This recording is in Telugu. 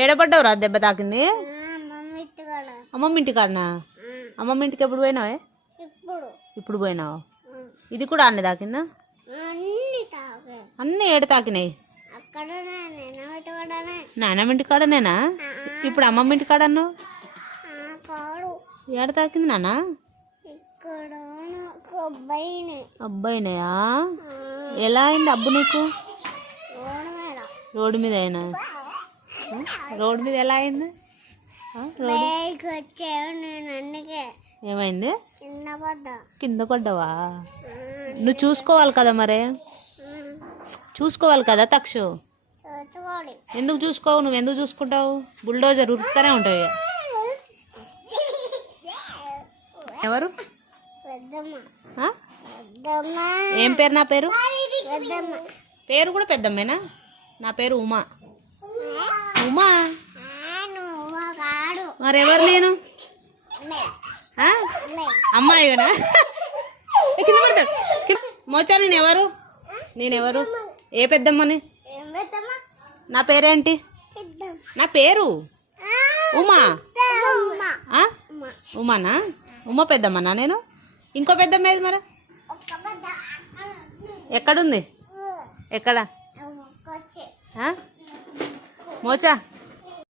ఏడబడ్డావురా దెబ్బ తాకింది? అమ్మమ్మ ఇంటి కాడనా? అమ్మమ్మ ఇంటికి ఎప్పుడు పోయినావే? ఇప్పుడు పోయినావు. ఇది కూడా అన్నీ తాకిందా? అన్నీ ఏడు తాకినాయి. నాన్నమ్మ ఇంటి కాడనేనా? ఇప్పుడు అమ్మమ్మ ఇంటి కాడ అన్నావు. ఏడ తాకింది నాన్న? అబ్బాయినాయా? ఎలా అయింది అబ్బు నీకు? రోడ్డు మీద అయినా? రోడ్డు మీద ఎలా అయింది? ఏమైంది? కింద పడ్డావా? నువ్వు చూసుకోవాలి కదా, మరే చూసుకోవాలి కదా తక్షు. ఎందుకు చూసుకోవు? నువ్వు ఎందుకు చూసుకుంటావు? బుల్డోజర్ ఉరుకుతూనే ఉంటావు. ఎవరు? ఏం పేరు? నా పేరు పేరు కూడా పెద్దమ్మేనా? నా పేరు ఉమా. ఉమా మరెవరు నేను? అమ్మాయినా? కింద పడతాడు. మోచా నేనెవరు? నేనెవరు? ఏ పెద్దమ్మని? నా పేరేంటి? నా పేరు ఉమా. ఉమానా? ఉమా పెద్దమ్మనా నేను? ఇంకో పెద్దమ్మ ఏది మరి? ఎక్కడుంది? ఎక్కడ? మోచా